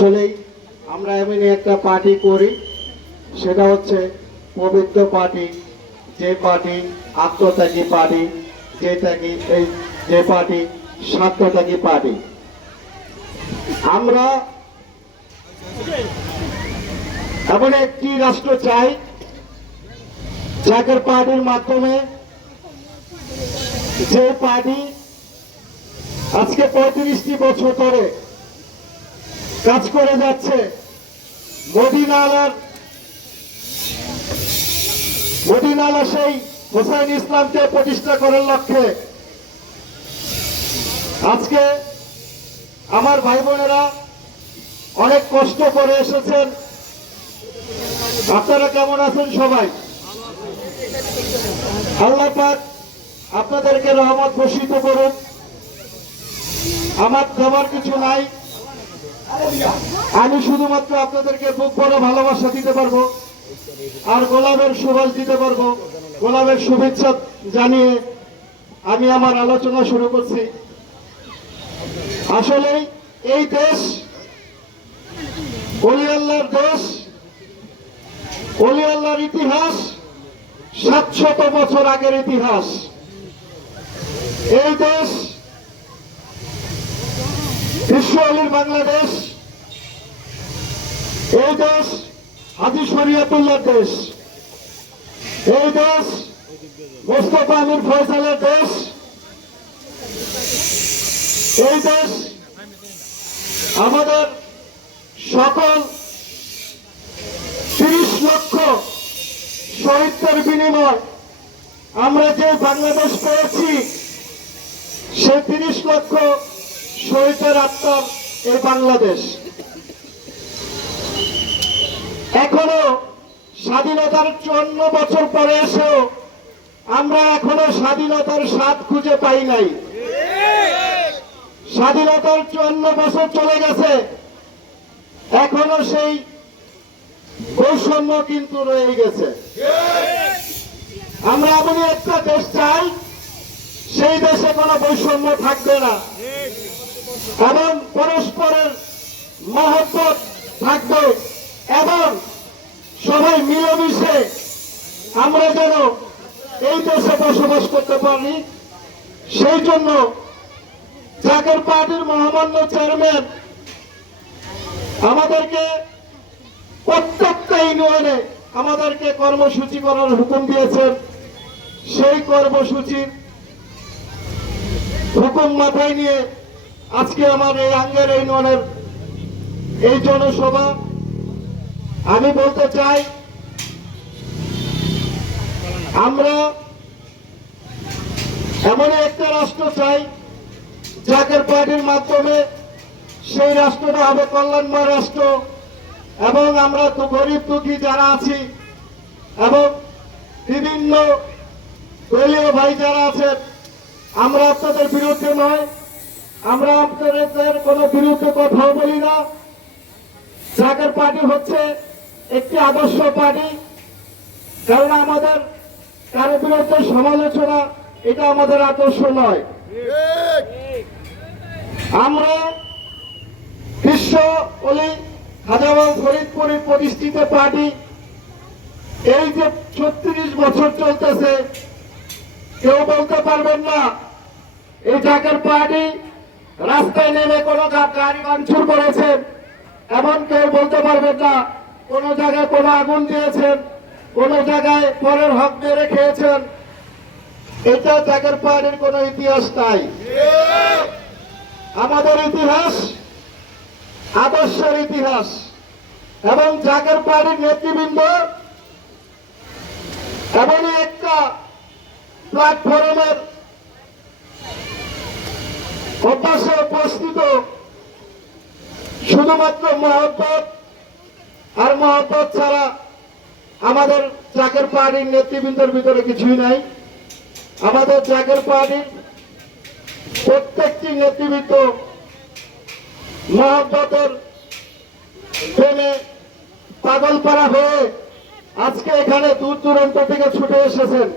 আসলেই আমরা এমনি একটা পার্টি করি, সেটা হচ্ছে পবিত্র পার্টি, যে পার্টি আত্মত্যাগী পার্টি, যে পার্টি স্বার্থত্যাগী পার্টি। আমরা এমন একটি রাষ্ট্র চাই জাকের পার্টির মাধ্যমে, যে পার্টি আজকে 35টি বছর ধরে কাজ করে যাচ্ছে মদিনালা সেই হোসেন ইসলামকে প্রতিষ্ঠা করার লক্ষ্যে। আজকে আমার ভাই বোনেরা অনেক কষ্ট করে এসেছেন। আপনারা কেমন আছেন সবাই? আল্লাহ পাক আপনাদেরকে রহমত বর্ষিত করুন। আমার দেওয়ার কিছু নাই, আমি শুধুমাত্র আপনাদেরকে বুক ভরে ভালোবাসা দিতে পারবো আর গোলাপের সুবাস দিতে পারবো। গোলাপের শুভেচ্ছা জানিয়ে আমি আমার আলোচনা শুরু করছি। আসলে এই দেশ ওলি আল্লাহর দেশ, ওলি আল্লাহর ইতিহাস 700 বছর আগের ইতিহাস। এই দেশ বিশ্ব আলীর বাংলাদেশ, এই দেশ হাজী শরিয়তুল্লাহর দেশ, এই দেশ মোস্তফা আমির ফয়সালের দেশ, এই দেশ আমাদের সকল 30 লক্ষ শহীদদের বিনিময় আমরা যে বাংলাদেশ পেয়েছি, সেই 30 লক্ষ শহীদের আত্মার এই বাংলাদেশ। এখনো স্বাধীনতার 54 বছর পরে এসেও আমরা এখনো স্বাধীনতার স্বাদ খুঁজে পাই নাই। স্বাধীনতার 54 বছর চলে গেছে, এখনো সেই বৈষম্য কিন্তু রয়ে গেছে। আমরা এমনই একটা দেশ চাই, সেই দেশে কোনো বৈষম্য থাকবে না এবং পরস্পরের মহব্বত থাকবে এবং সবাই মিলেমিশে আমরা যেন এই দেশে বসবাস করতে পারি। সেই জন্য জাকের পার্টির মহামান্য চেয়ারম্যান আমাদেরকে প্রত্যেকটা ইউনিয়নে আমাদেরকে কর্মসূচি করার হুকুম দিয়েছেন। সেই কর্মসূচির হুকুম মাথায় নিয়ে আজকে আমার এই আঙ্গের ইউনিয়নের এই জনসভা। আমি বলতে চাই, আমরা এমন একটা রাষ্ট্র চাই জাকের পার্টির মাধ্যমে, সেই রাষ্ট্রটা হবে কল্যাণময় রাষ্ট্র এবং আমরা তো গরিব দুঃখী যারা আছি এবং বিভিন্ন দলীয় ভাই যারা আছেন, আমরা আপনাদের বিরুদ্ধে নয়, আমরা আপনাদের কোনো বিরুদ্ধে কথাও বলি না। জাকের পার্টি হচ্ছে একটি আদর্শ পার্টি, কারণ আমাদের কারো বিরুদ্ধে সমালোচনা এটা আমাদের আদর্শ নয়। আমরা বিশ্ব ওলি খাজা বাবা ফরিদপুরে প্রতিষ্ঠিত পার্টি। এই যে 36 বছর চলতেছে, কেউ বলতে পারবেন না এই জাকের পার্টি রাস্তায় নেমে কোনো গাড়ি ভাঙচুর করেছেন, এমন কেউ বলতে পারবেন না কোন জায়গায় কোনো আগুন দিয়েছেন, কোন জায়গায় পরের হক মেরে খেয়েছেন। এটা জাকের পার্টির কোন ইতিহাস নাই। আমাদের ইতিহাস আদর্শের ইতিহাস এবং জাকের পার্টির নেতৃবৃন্দ এমনই একটা প্ল্যাটফর্মের অভ্যাসে উপস্থিত, শুধুমাত্র মহব্বত আর মহব্বত ছাড়া আমাদের জাকের পার্টির নেতৃবৃন্দের ভিতরে কিছুই নাই। আমাদের জাকের পার্টির প্রত্যেকটি নেতৃবৃন্দ মহব্বতের প্রেমে পাগল পাড়া হয়ে আজকে এখানে দূর দূরান্ত থেকে ছুটে এসেছেন।